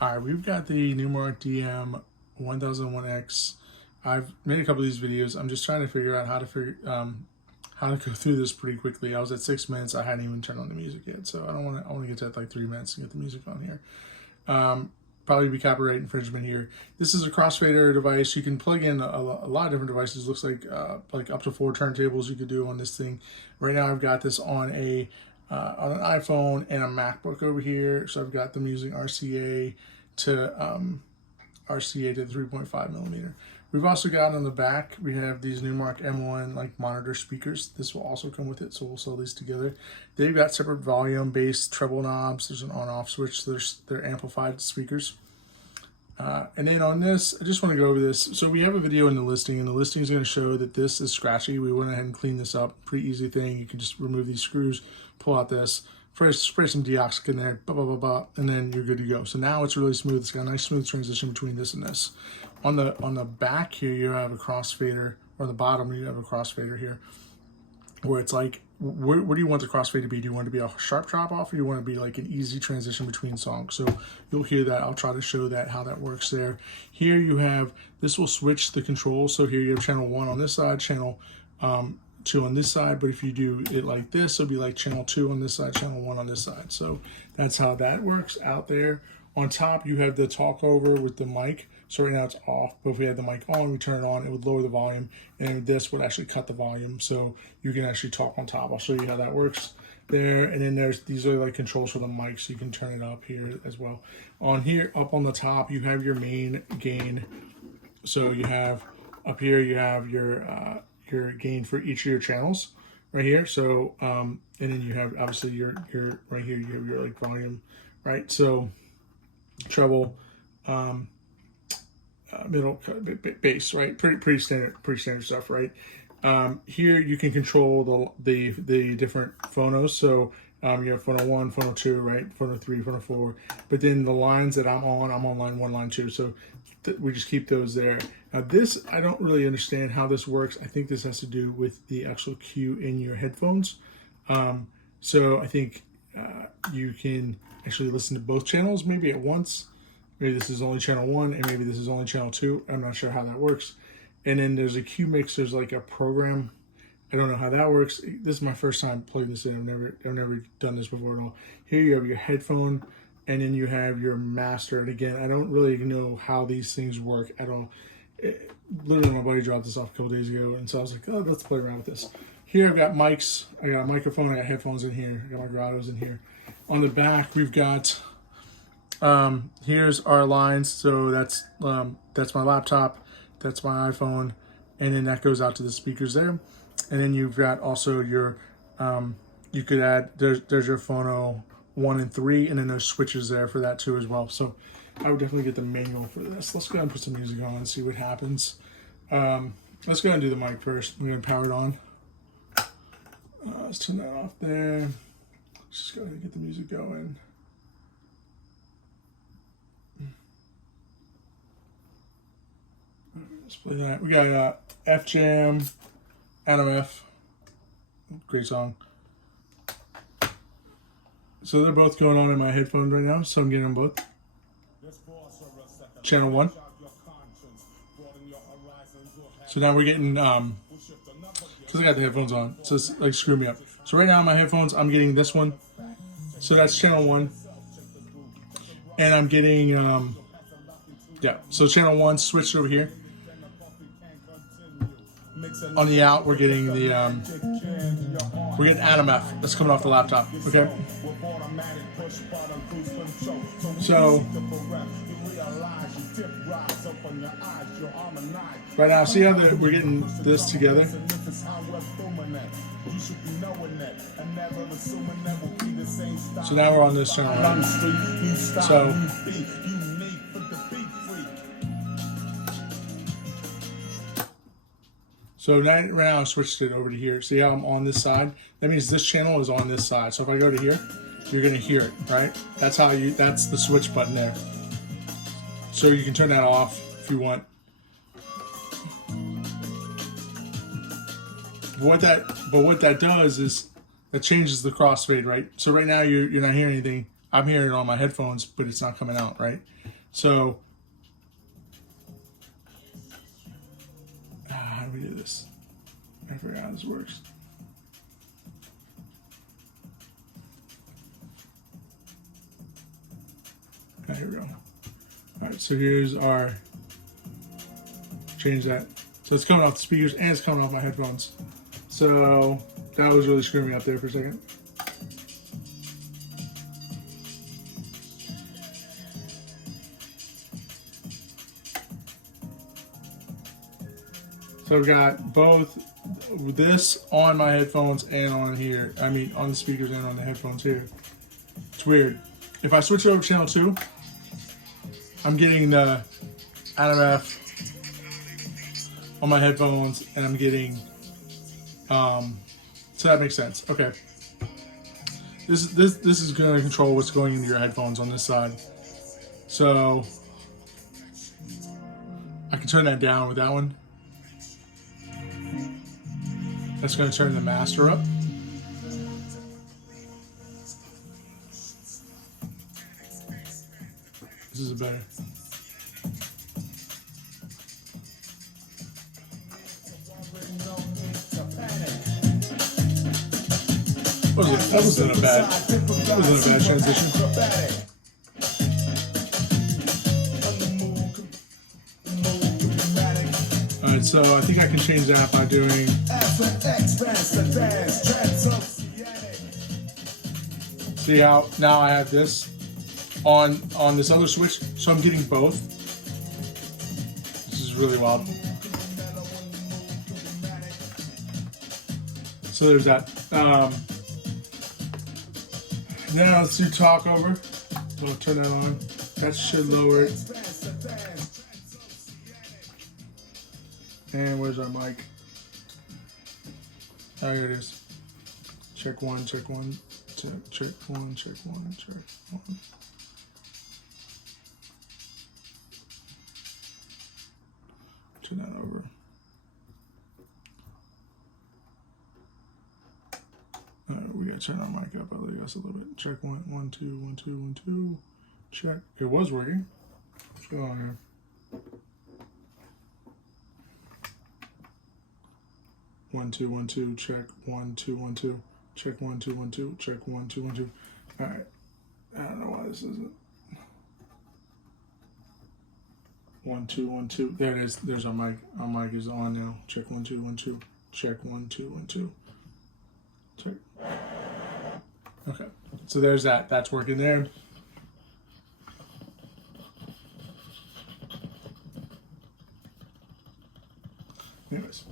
All right, we've got the Numark DM-1001X. I've made a couple of these videos. I'm just trying to figure out how to go through this pretty quickly. I was at 6 minutes. I hadn't even turned on the music yet, so I want to get to like 3 minutes to get the music on here. Probably be copyright infringement here. This is a crossfader device. You can plug in a lot of different devices. Looks like up to 4 turntables you could do on this thing. Right now I've got this on an iPhone and a MacBook over here. So I've got them using RCA to 3.5 millimeter. We've also got on the back, we have these Numark M-1 like monitor speakers. This will also come with it, so we'll sell these together. They've got separate volume, bass, treble knobs. There's an on-off switch. They're amplified speakers. And then on this, I just want to go over this. So we have a video in the listing, and the listing is going to show that this is scratchy. We went ahead and cleaned this up. Pretty easy thing. You can just remove these screws, pull out this, first spray some deoxys in there, and then you're good to go. So now it's really smooth. It's got a nice smooth transition between this and this. On the back here, you have a crossfader, or the bottom, you have a crossfader here, where it's like, where do you want the crossfade to be? Do you want it to be a sharp drop off, or do you want it to be like an easy transition between songs? So you'll hear that. I'll try to show that, how that works there. Here you have, this will switch the controls. So here you have channel 1 on this side, channel 2 on this side, but if you do it like this, it'll be like channel 2 on this side, channel 1 on this side. So that's how that works out there. On top, you have the talk over with the mic. So right now it's off, but if we had the mic on, we turn it on, it would lower the volume, and this would actually cut the volume, so you can actually talk on top. I'll show you how that works there. And then these are like controls for the mic, so you can turn it up here as well. On here, up on the top, you have your main gain. So you have up here, you have your gain for each of your channels right here. So and then you have obviously your right here, you have your like volume, right? So treble, middle, bass, right? Pretty standard stuff, right? Here you can control the different phonos. So you have phono 1, phono 2, right? Phono 3, phono 4. But then the lines that I'm on line 1, line 2. So we just keep those there. Now this, I don't really understand how this works. I think this has to do with the actual cue in your headphones. So I think you can actually listen to both channels maybe at once. Maybe this is only channel 1 and maybe this is only channel 2. I'm not sure how that works. And then there's a cue mix. There's like a program. I don't know how that works. This is my first time plugging this in. I've never done this before at all. Here you have your headphone, and then you have your master. And again, I don't really know how these things work at all. Literally, my buddy dropped this off a couple days ago, and so I was like, oh, let's play around with this. Here I've got mics. I got a microphone. I got headphones in here. I got my grottos in here. On the back, we've got. Here's our lines. So that's my laptop, that's my iPhone, and then that goes out to the speakers there. And then you've got also your you could add, there's your phono 1 and 3, and then there's switches there for that too as well. So I would definitely get the manual for this. Let's go ahead and put some music on and see what happens. Let's go ahead and do the mic first. I'm gonna power it on. Let's turn that off there. Just go ahead and get the music going. Let's play that. We got F Jam, Adam F. Great song. So they're both going on in my headphones right now, so I'm getting them both. Channel 1. So now we're getting, because I got the headphones on, so it's like screw me up. So right now on my headphones, I'm getting this one. So that's channel 1. And I'm getting, yeah, so channel 1 switched over here. On the out, we're getting the we're getting Adam F. That's coming off the laptop. Okay. So right now, see how we're getting this together. So now we're on this channel. So. So right now I switched it over to here. See how I'm on this side? That means this channel is on this side. So if I go to here, you're gonna hear it, right? That's the switch button there. So you can turn that off if you want. But what that does is that changes the crossfade, right? So right now you're not hearing anything. I'm hearing it on my headphones, but it's not coming out, right? So, how do we do this? I forgot how this works. Okay, here we go. All right, so here's our, change that. So it's coming off the speakers and it's coming off my headphones. So that was really screwing me up there for a second. So I've got both this on my headphones and on here. I mean, on the speakers and on the headphones here. It's weird. If I switch over to channel 2, I'm getting the NMF on my headphones, and I'm getting, so that makes sense. Okay. This is going to control what's going into your headphones on this side. So I can turn that down with that one. That's going to turn the master up. This is better. That wasn't a bad transition. Alright, so I think I can change that by doing see how now I have this on this other switch, so I'm getting both. This is really wild. So there's that. Now let's do talk over. We'll turn that on. That should lower it. And where's our mic? Oh, here it is. Check one, check one, check one, check one, check one. Turn that over. We gotta turn our mic up, I guess, a little bit. Check one, 1, 2, 1, 2, 1, 2. Check. It was working. What's going on here? One, two, 1, 2. Check 1, 2, 1, 2. Check 1, 2, 1, 2. Check 1, 2, 1, 2. All right. I don't know why this isn't. 1, 2, 1, 2. There it is. There's our mic. Our mic is on now. Check 1, 2, 1, 2. Check 1, 2, 1, 2. Check. Okay. So there's that. That's working there. Anyways,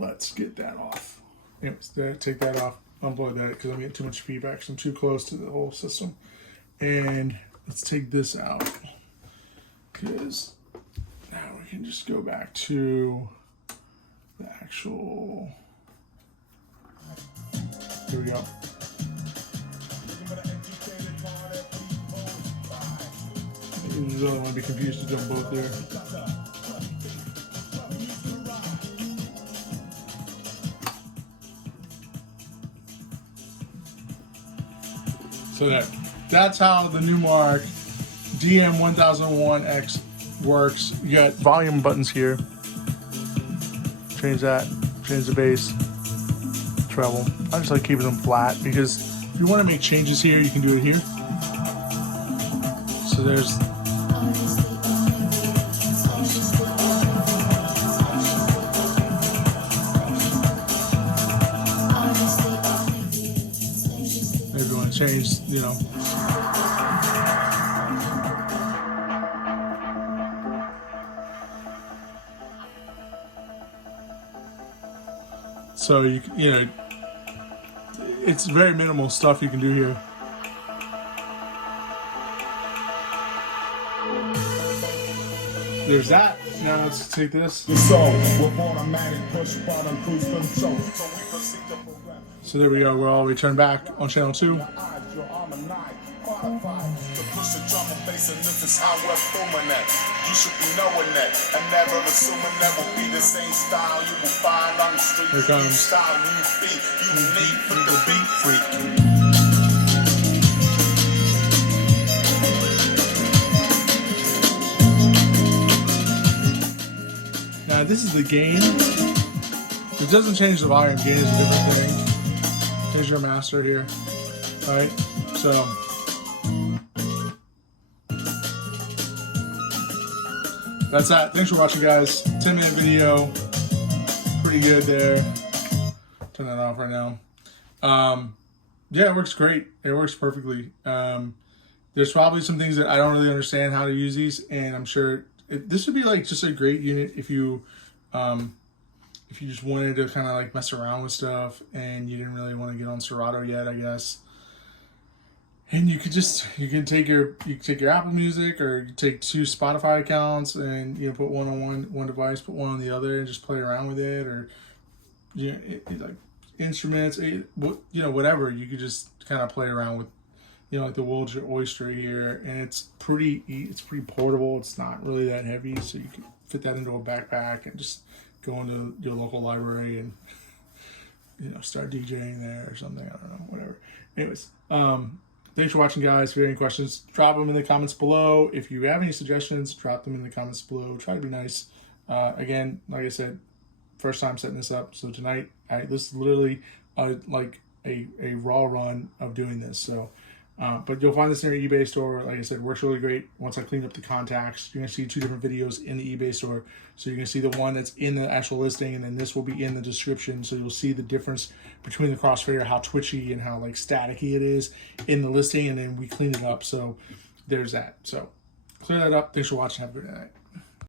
let's get that off. Anyways, take that off. Unplug that because I'm getting too much feedback. So I'm too close to the whole system. And let's take this out because now we can just go back to the actual. Here we go. You really want to be confused to jump both there. So that's how the Numark DM-1001X works. You got volume buttons here. Change that. Change the bass. Treble. I just like keeping them flat because if you want to make changes here, you can do it here. So there's maybe you want to change, you know. So you know, it's very minimal stuff you can do here. There's that. Now let's take this. So there we go. We're all returned back on channel 2. You should be knowing that and never assuming that will be the same style you will find on the street. Here comes. Style you be unique with the beat freak. this is the gain. It doesn't change the volume. Gain is a different thing. Here's your master here. All right, so that's that. Thanks for watching, guys. 10-minute video. Pretty good there. Turn that off right now. Yeah, it works great. It works perfectly. There's probably some things that I don't really understand how to use these, and I'm sure this would be like just a great unit if you just wanted to kind of like mess around with stuff and you didn't really want to get on Serato yet, I guess. And you can take your Apple Music, or you take 2 Spotify accounts and put one on one device, put one on the other, and just play around with it, or like instruments, whatever. You could just kind of play around with, like the World's Your Oyster here, and it's pretty portable. It's not really that heavy, so you can fit that into a backpack and just go into your local library and start DJing there or something. I don't know, whatever. Anyways, thanks for watching, guys. If you have any questions, drop them in the comments below. If you have any suggestions, drop them in the comments below. Try to be nice. Again, like I said, first time setting this up. So tonight, this is literally like a raw run of doing this. So, but you'll find this in your eBay store. Like I said, works really great. Once I cleaned up the contacts, you're going to see 2 different videos in the eBay store. So you're going to see the one that's in the actual listing, and then this will be in the description. So you'll see the difference between the crossfader, how twitchy and how like staticky it is in the listing, and then we cleaned it up. So there's that. So clear that up. Thanks for watching. Have a good night.